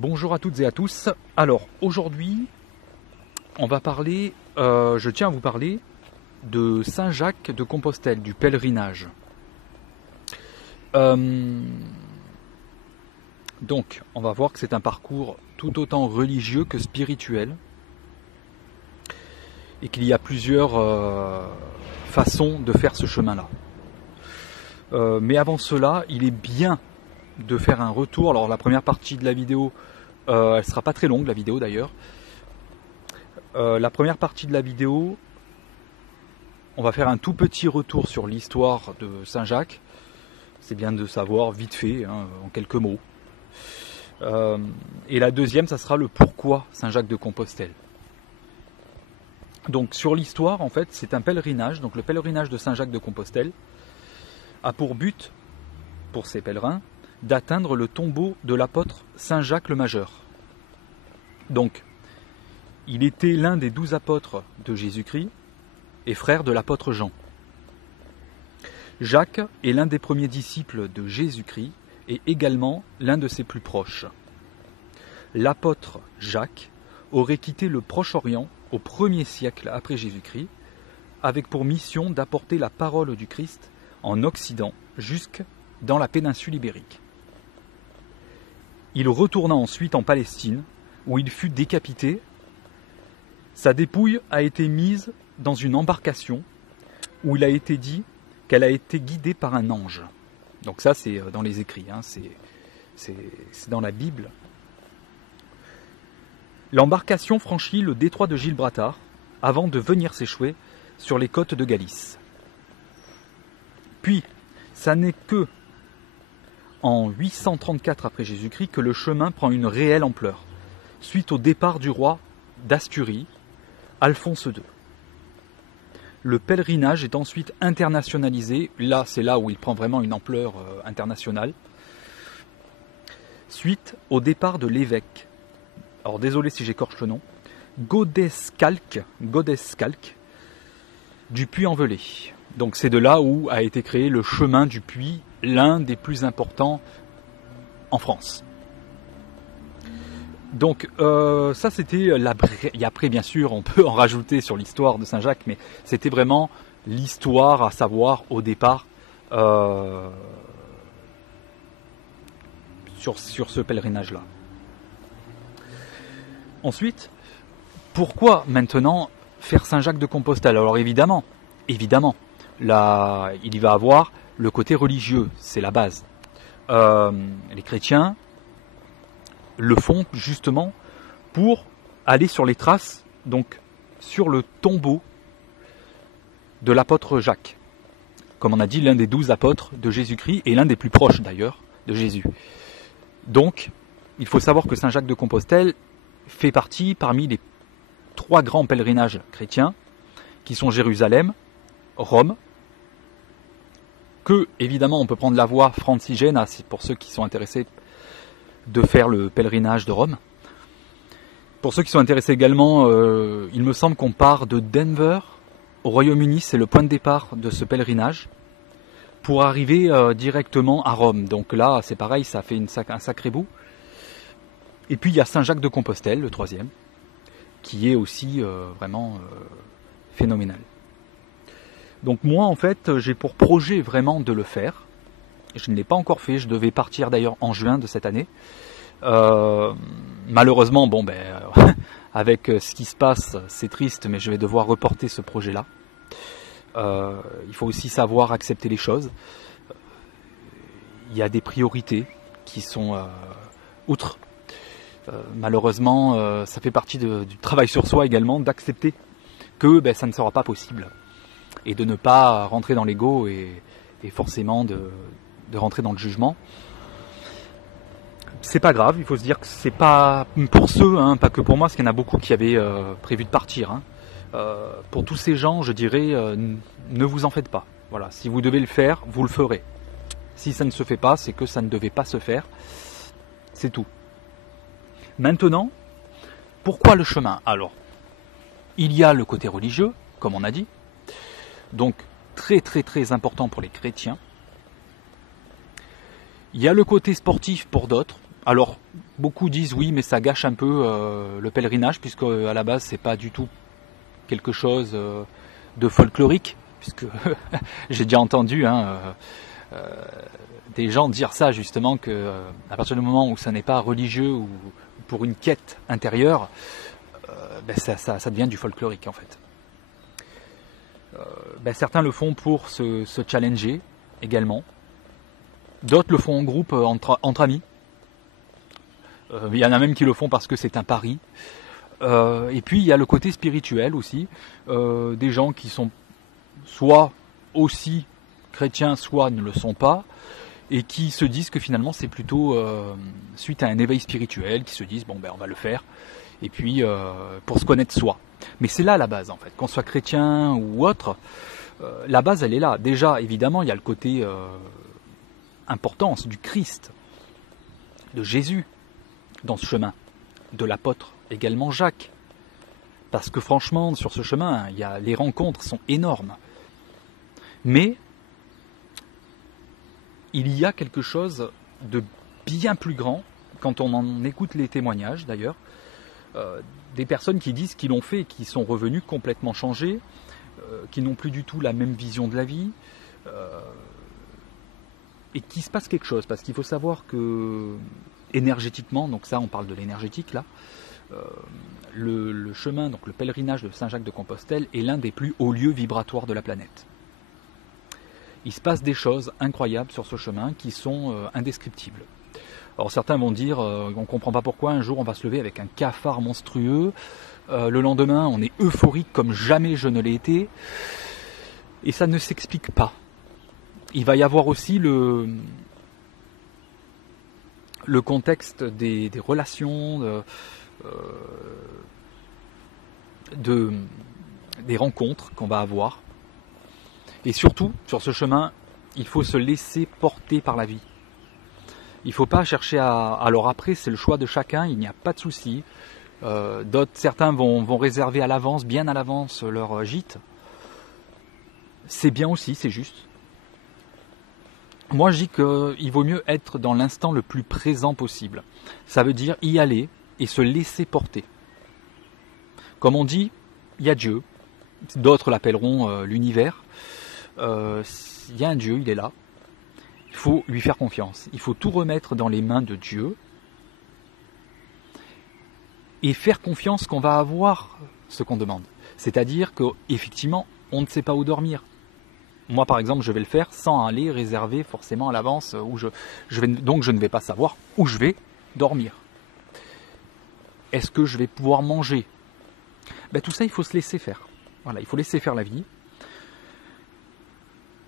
Bonjour à toutes et à tous. Alors aujourd'hui, on va parler, je tiens à vous parler de Saint-Jacques de Compostelle, du pèlerinage. Donc, on va voir que c'est un parcours tout autant religieux que spirituel et qu'il y a plusieurs façons de faire ce chemin-là. Mais avant cela, il est bien de faire un retour. Alors la première partie de la vidéo, elle ne sera pas très longue, la vidéo d'ailleurs. La première partie de la vidéo, on va faire un tout petit retour sur l'histoire de Saint-Jacques. C'est bien de savoir vite fait, hein, en quelques mots. Et la deuxième, ça sera le pourquoi Saint-Jacques de Compostelle. Donc sur l'histoire, en fait, c'est un pèlerinage. Donc le pèlerinage de Saint-Jacques de Compostelle a pour but, pour ces pèlerins, d'atteindre le tombeau de l'apôtre Saint-Jacques le Majeur. Donc, il était l'un des 12 apôtres de Jésus-Christ et frère de l'apôtre Jean. Jacques est l'un des premiers disciples de Jésus-Christ et également l'un de ses plus proches. L'apôtre Jacques aurait quitté le Proche-Orient au 1er siècle après Jésus-Christ avec pour mission d'apporter la parole du Christ en Occident jusque dans la péninsule ibérique. Il retourna ensuite en Palestine, où il fut décapité. Sa dépouille a été mise dans une embarcation, où il a été dit qu'elle a été guidée par un ange. Donc ça, c'est dans les écrits, hein, c'est dans la Bible. L'embarcation franchit le détroit de Gibraltar, avant de venir s'échouer sur les côtes de Galice. Puis, ça n'est que en 834 après Jésus-Christ que le chemin prend une réelle ampleur, suite au départ du roi d'Asturie, Alphonse II. Le pèlerinage est ensuite internationalisé, là c'est là où il prend vraiment une ampleur internationale, suite au départ de l'évêque, alors désolé si j'écorche le nom, Godescalc du Puy-en-Velay. Donc c'est de là où a été créé le chemin du Puy, l'un des plus importants en France. Donc ça c'était et après bien sûr on peut en rajouter sur l'histoire de Saint-Jacques, mais c'était vraiment l'histoire à savoir au départ sur ce pèlerinage-là. Ensuite, pourquoi maintenant faire Saint-Jacques de Compostelle? Alors évidemment, là, il y va avoir le côté religieux, c'est la base. Les chrétiens le font justement pour aller sur les traces, donc sur le tombeau de l'apôtre Jacques. Comme on a dit, l'un des 12 apôtres de Jésus-Christ et l'un des plus proches d'ailleurs de Jésus. Donc, il faut savoir que Saint-Jacques de Compostelle fait partie parmi les 3 grands pèlerinages chrétiens qui sont Jérusalem, Rome, que évidemment on peut prendre la voie francigène, c'est pour ceux qui sont intéressés de faire le pèlerinage de Rome. Pour ceux qui sont intéressés également, il me semble qu'on part de Denver au Royaume-Uni, c'est le point de départ de ce pèlerinage, pour arriver directement à Rome. Donc là c'est pareil, ça fait un sacré bout. Et puis il y a Saint-Jacques de Compostelle, le 3e, qui est aussi vraiment phénoménal. Donc moi en fait j'ai pour projet vraiment de le faire. Je ne l'ai pas encore fait, je devais partir d'ailleurs en juin de cette année. Malheureusement, avec ce qui se passe, c'est triste, mais je vais devoir reporter ce projet-là. Il faut aussi savoir accepter les choses. Il y a des priorités qui sont outre. Malheureusement, ça fait partie du travail sur soi également, d'accepter que ça ne sera pas possible. Et de ne pas rentrer dans l'ego et forcément de rentrer dans le jugement. C'est pas grave, il faut se dire que c'est pas pour ceux, hein, pas que pour moi, parce qu'il y en a beaucoup qui avaient prévu de partir. Hein. Pour tous ces gens, je dirais, ne vous en faites pas. Voilà, si vous devez le faire, vous le ferez. Si ça ne se fait pas, c'est que ça ne devait pas se faire. C'est tout. Maintenant, pourquoi le chemin? Alors, il y a le côté religieux, comme on a dit, donc très très très important pour les chrétiens. Il y a le côté sportif pour d'autres, Alors, beaucoup disent oui, mais ça gâche un peu le pèlerinage, puisque à la base, c'est pas du tout quelque chose de folklorique, puisque j'ai déjà entendu des gens dire ça justement, que à partir du moment où ça n'est pas religieux ou pour une quête intérieure, ça devient du folklorique en fait. Certains le font pour se challenger également, d'autres le font en groupe, entre amis. Il y en a même qui le font parce que c'est un pari. Et puis il y a le côté spirituel aussi, des gens qui sont soit aussi chrétiens, soit ne le sont pas, et qui se disent que finalement c'est plutôt suite à un éveil spirituel, qui se disent bon on va le faire, et puis pour se connaître soi. Mais c'est là la base en fait, qu'on soit chrétien ou autre, la base elle est là. Déjà évidemment il y a le côté importance du Christ, de Jésus dans ce chemin, de l'apôtre également Jacques, parce que franchement sur ce chemin les rencontres sont énormes, mais il y a quelque chose de bien plus grand quand on en écoute les témoignages d'ailleurs, des personnes qui disent qu'ils l'ont fait et qui sont revenus complètement changés, qui n'ont plus du tout la même vision de la vie, et qu'il se passe quelque chose, parce qu'il faut savoir que énergétiquement, donc ça on parle de l'énergétique là, le chemin, donc le pèlerinage de Saint-Jacques-de-Compostelle est l'un des plus hauts lieux vibratoires de la planète. Il se passe des choses incroyables sur ce chemin qui sont indescriptibles. Alors certains vont dire, on ne comprend pas pourquoi, un jour on va se lever avec un cafard monstrueux, le lendemain on est euphorique comme jamais je ne l'ai été, et ça ne s'explique pas. Il va y avoir aussi le contexte des relations, des rencontres qu'on va avoir. Et surtout, sur ce chemin, il faut se laisser porter par la vie. Il ne faut pas chercher à... Alors après, c'est le choix de chacun, il n'y a pas de souci. Certains vont réserver à l'avance, bien à l'avance, leur gîte. C'est bien aussi, c'est juste. Moi, je dis qu'il vaut mieux être dans l'instant le plus présent possible. Ça veut dire y aller et se laisser porter. Comme on dit, il y a Dieu. D'autres l'appelleront l'univers. Il y a un Dieu, il est là. Il faut lui faire confiance. Il faut tout remettre dans les mains de Dieu. Et faire confiance qu'on va avoir ce qu'on demande. C'est-à-dire qu'effectivement, on ne sait pas où dormir. Moi, par exemple, je vais le faire sans aller réserver forcément à l'avance où donc je ne vais pas savoir où je vais dormir. Est-ce que je vais pouvoir manger ? Tout ça, il faut se laisser faire. Voilà, il faut laisser faire la vie.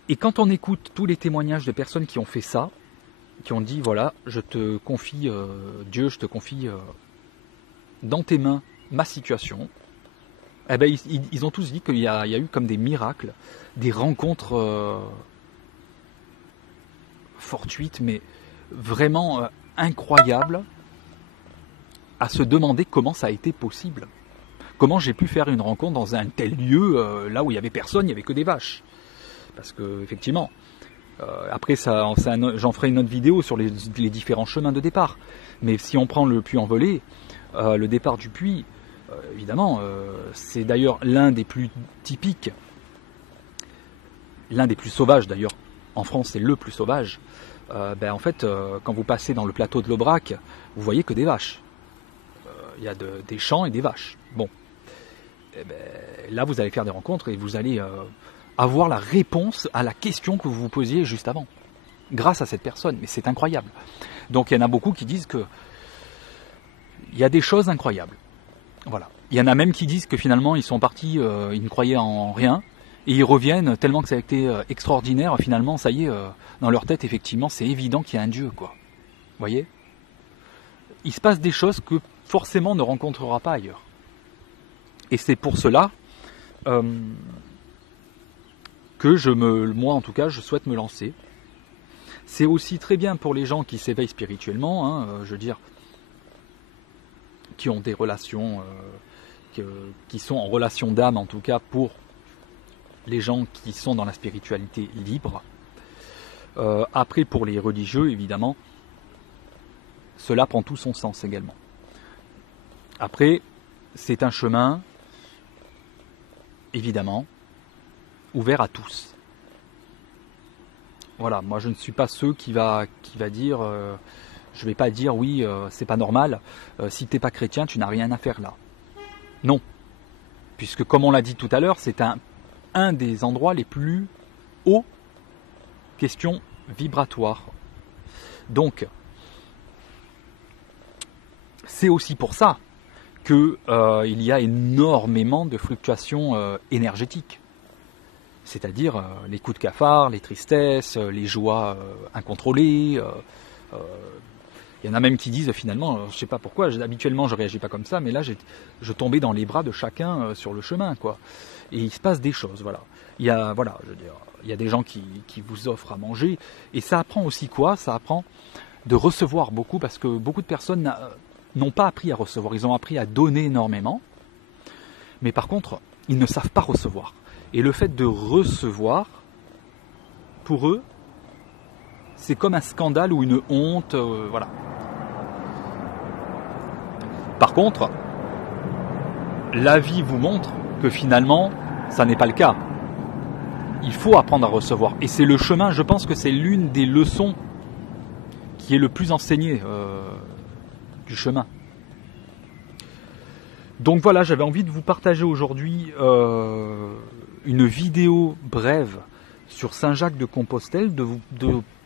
Et quand on écoute tous les témoignages de personnes qui ont fait ça, qui ont dit, voilà, je te confie, Dieu, je te confie dans tes mains ma situation, ils ont tous dit qu'il y a eu comme des miracles, des rencontres fortuites, mais vraiment incroyables, à se demander comment ça a été possible. Comment j'ai pu faire une rencontre dans un tel lieu, là où il n'y avait personne, il n'y avait que des vaches. Parce que, effectivement, après j'en ferai une autre vidéo sur les différents chemins de départ. Mais si on prend le Puy-en-Velay, le départ du Puy, évidemment, c'est d'ailleurs l'un des plus typiques, l'un des plus sauvages d'ailleurs. En France, c'est le plus sauvage. En fait, quand vous passez dans le plateau de l'Aubrac, vous voyez que des vaches. Il y a des champs et des vaches. Bon. Là, vous allez faire des rencontres et vous allez avoir la réponse à la question que vous vous posiez juste avant. Grâce à cette personne. Mais c'est incroyable. Donc, il y en a beaucoup qui disent que il y a des choses incroyables. Voilà. Il y en a même qui disent que finalement, ils sont partis, ils ne croyaient en rien. Et ils reviennent tellement que ça a été extraordinaire. Finalement, ça y est, dans leur tête, effectivement, c'est évident qu'il y a un Dieu, quoi. Vous voyez ? Il se passe des choses que forcément on ne rencontrera pas ailleurs. Et c'est pour cela que moi en tout cas, je souhaite me lancer. C'est aussi très bien pour les gens qui s'éveillent spirituellement, je veux dire, qui ont des relations, qui sont en relation d'âme en tout cas, pour les gens qui sont dans la spiritualité libre. Après, pour les religieux, évidemment, cela prend tout son sens également. Après, c'est un chemin, évidemment, ouvert à tous. Voilà, moi je ne suis pas ceux qui va dire, je ne vais pas dire oui, c'est pas normal, si tu n'es pas chrétien, tu n'as rien à faire là. Non, puisque comme on l'a dit tout à l'heure, c'est un des endroits les plus hauts, question vibratoire. Donc, c'est aussi pour ça qu'il y a énormément de fluctuations énergétiques. C'est-à-dire les coups de cafard, les tristesses, les joies incontrôlées. Il y en a même qui disent finalement, je ne sais pas pourquoi, habituellement je ne réagis pas comme ça, mais là je tombais dans les bras de chacun sur le chemin, quoi. Et il se passe des choses, voilà. Il y a des gens qui vous offrent à manger, et ça apprend aussi quoi? Ça apprend de recevoir beaucoup, parce que beaucoup de personnes n'ont pas appris à recevoir, ils ont appris à donner énormément, mais par contre, ils ne savent pas recevoir. Et le fait de recevoir, pour eux, c'est comme un scandale ou une honte, voilà. Par contre, la vie vous montre que finalement, ça n'est pas le cas. Il faut apprendre à recevoir. Et c'est le chemin, je pense que c'est l'une des leçons qui est le plus enseignée du chemin. Donc voilà, j'avais envie de vous partager aujourd'hui une vidéo brève sur Saint-Jacques de Compostelle, de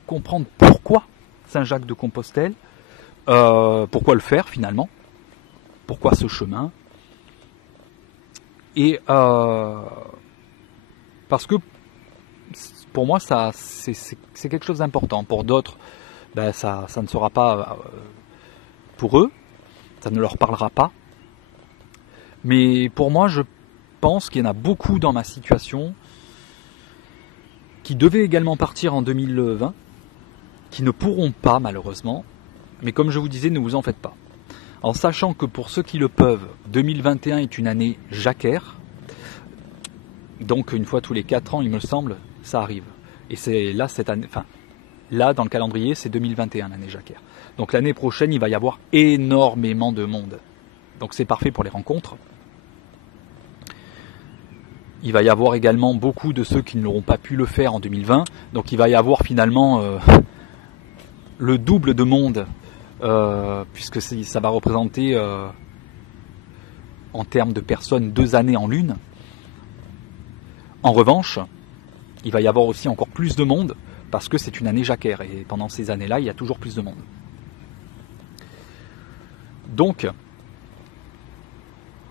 comprendre pourquoi Saint-Jacques de Compostelle, pourquoi le faire finalement, pourquoi ce chemin, et parce que pour moi c'est quelque chose d'important. Pour d'autres, ben, ça ne sera pas pour eux, ça ne leur parlera pas. Mais pour moi, je pense qu'il y en a beaucoup dans ma situation qui devaient également partir en 2020, qui ne pourront pas malheureusement, mais comme je vous disais, ne vous en faites pas. En sachant que pour ceux qui le peuvent, 2021 est une année jacquaire, donc une fois tous les 4 ans, il me semble, ça arrive. Et c'est là cette année, enfin là dans le calendrier, c'est 2021 l'année jacquaire. Donc l'année prochaine, il va y avoir énormément de monde. Donc c'est parfait pour les rencontres. Il va y avoir également beaucoup de ceux qui n'auront pas pu le faire en 2020. Donc il va y avoir finalement le double de monde, puisque ça va représenter en termes de personnes 2 années en lune. En revanche, il va y avoir aussi encore plus de monde, parce que c'est une année jacquaire, et pendant ces années-là, il y a toujours plus de monde. Donc,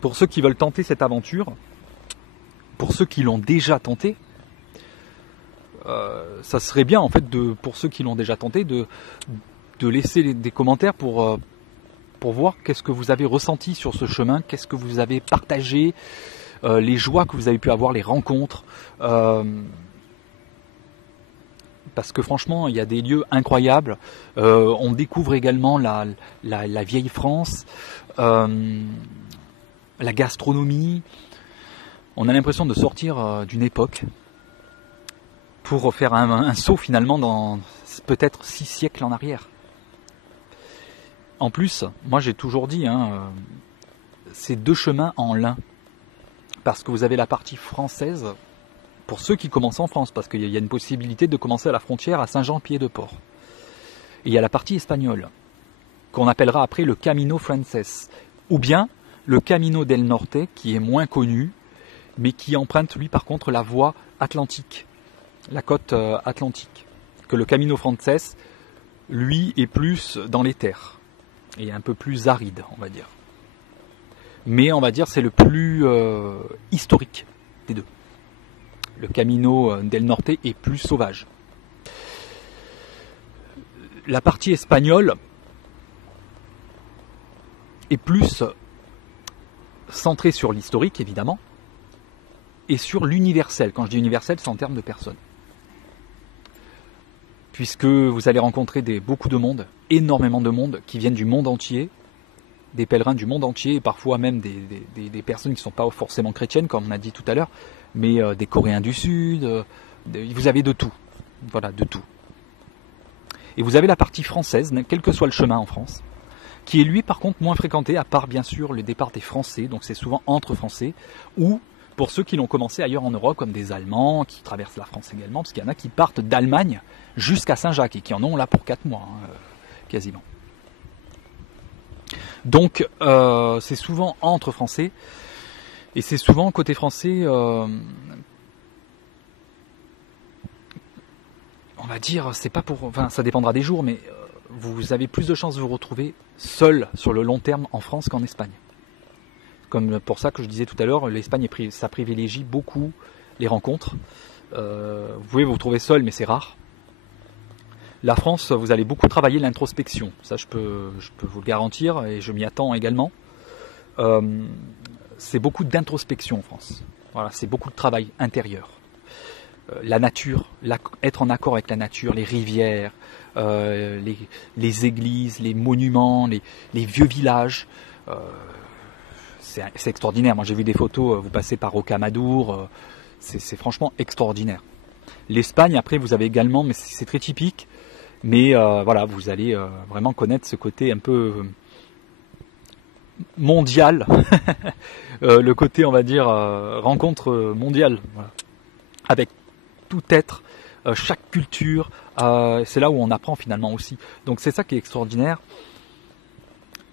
pour ceux qui veulent tenter cette aventure, pour ceux qui l'ont déjà tenté, ça serait bien en fait pour ceux qui l'ont déjà tenté de laisser des commentaires pour voir qu'est-ce que vous avez ressenti sur ce chemin, qu'est-ce que vous avez partagé, les joies que vous avez pu avoir, les rencontres. Parce que franchement, il y a des lieux incroyables. On découvre également la vieille France, la gastronomie. On a l'impression de sortir d'une époque pour faire un saut finalement dans peut-être 6 siècles en arrière. En plus, moi j'ai toujours dit, c'est 2 chemins en l'un. Parce que vous avez la partie française, pour ceux qui commencent en France, parce qu'il y a une possibilité de commencer à la frontière à Saint-Jean-Pied-de-Port. Et il y a la partie espagnole, qu'on appellera après le Camino Frances, ou bien le Camino del Norte, qui est moins connu, mais qui emprunte lui par contre la voie atlantique, la côte atlantique, que le Camino Frances, lui, est plus dans les terres, et un peu plus aride, on va dire. Mais on va dire c'est le plus historique des deux. Le Camino del Norte est plus sauvage. La partie espagnole est plus centrée sur l'historique, évidemment, et sur l'universel. Quand je dis universel, c'est en termes de personnes. Puisque vous allez rencontrer beaucoup de monde, énormément de monde, qui viennent du monde entier, des pèlerins du monde entier, et parfois même des personnes qui ne sont pas forcément chrétiennes, comme on a dit tout à l'heure, mais des Coréens du Sud, vous avez de tout. Voilà, de tout. Et vous avez la partie française, quel que soit le chemin en France, qui est lui par contre moins fréquenté, à part bien sûr le départ des Français, donc c'est souvent entre Français, ou pour ceux qui l'ont commencé ailleurs en Europe, comme des Allemands qui traversent la France également, parce qu'il y en a qui partent d'Allemagne jusqu'à Saint-Jacques et qui en ont là pour 4 mois, quasiment. Donc c'est souvent entre Français, et c'est souvent côté français, on va dire, c'est pas pour, enfin ça dépendra des jours, mais vous avez plus de chances de vous retrouver seul sur le long terme en France qu'en Espagne. Comme pour ça que je disais tout à l'heure, l'Espagne, ça privilégie beaucoup les rencontres. Vous pouvez vous retrouver seul, mais c'est rare. La France, vous allez beaucoup travailler l'introspection. Ça, je peux vous le garantir, et je m'y attends également. C'est beaucoup d'introspection en France. Voilà, c'est beaucoup de travail intérieur. La nature, être en accord avec la nature, les rivières, les églises, les monuments, les vieux villages. C'est extraordinaire. Moi j'ai vu des photos, vous passez par Rocamadour, c'est franchement extraordinaire. L'Espagne, après vous avez également, mais c'est très typique, mais voilà, vous allez vraiment connaître ce côté un peu mondial, le côté on va dire rencontre mondiale, voilà. Avec tout être, chaque culture, c'est là où on apprend finalement aussi. Donc c'est ça qui est extraordinaire.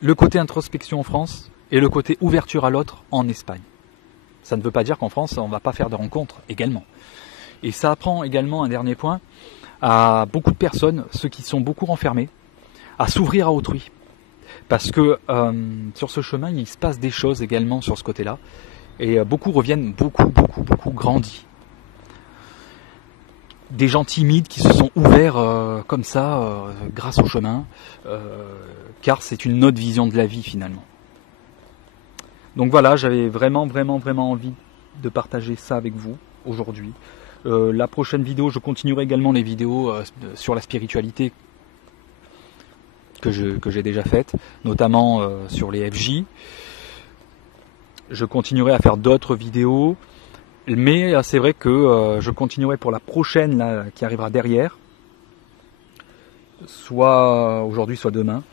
Le côté introspection en France et le côté ouverture à l'autre en Espagne. Ça ne veut pas dire qu'en France on ne va pas faire de rencontres également. Et ça apprend également, un dernier point, à beaucoup de personnes, ceux qui sont beaucoup renfermés, à s'ouvrir à autrui. Parce que sur ce chemin, il se passe des choses également sur ce côté-là. Et beaucoup reviennent beaucoup grandis. Des gens timides qui se sont ouverts comme ça grâce au chemin, car c'est une autre vision de la vie finalement. Donc voilà, j'avais vraiment envie de partager ça avec vous aujourd'hui. La prochaine vidéo, je continuerai également les vidéos sur la spiritualité que j'ai déjà faites, notamment sur les FJ. Je continuerai à faire d'autres vidéos. Mais c'est vrai que je continuerai pour la prochaine là, qui arrivera derrière, soit aujourd'hui, soit demain,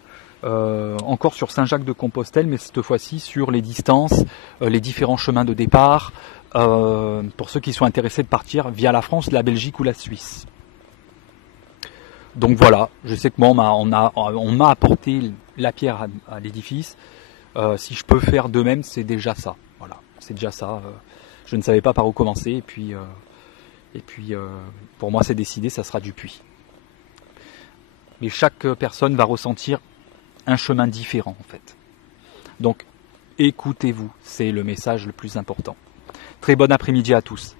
encore sur Saint-Jacques-de-Compostelle, mais cette fois-ci sur les distances, les différents chemins de départ, pour ceux qui sont intéressés de partir via la France, la Belgique ou la Suisse. Donc voilà, je sais que moi on m'a apporté la pierre à l'édifice. Si je peux faire de même, c'est déjà ça. Voilà, c'est déjà ça. Je ne savais pas par où commencer, et puis pour moi c'est décidé, ça sera du puits. Mais chaque personne va ressentir un chemin différent en fait. Donc écoutez-vous, c'est le message le plus important. Très bon après-midi à tous.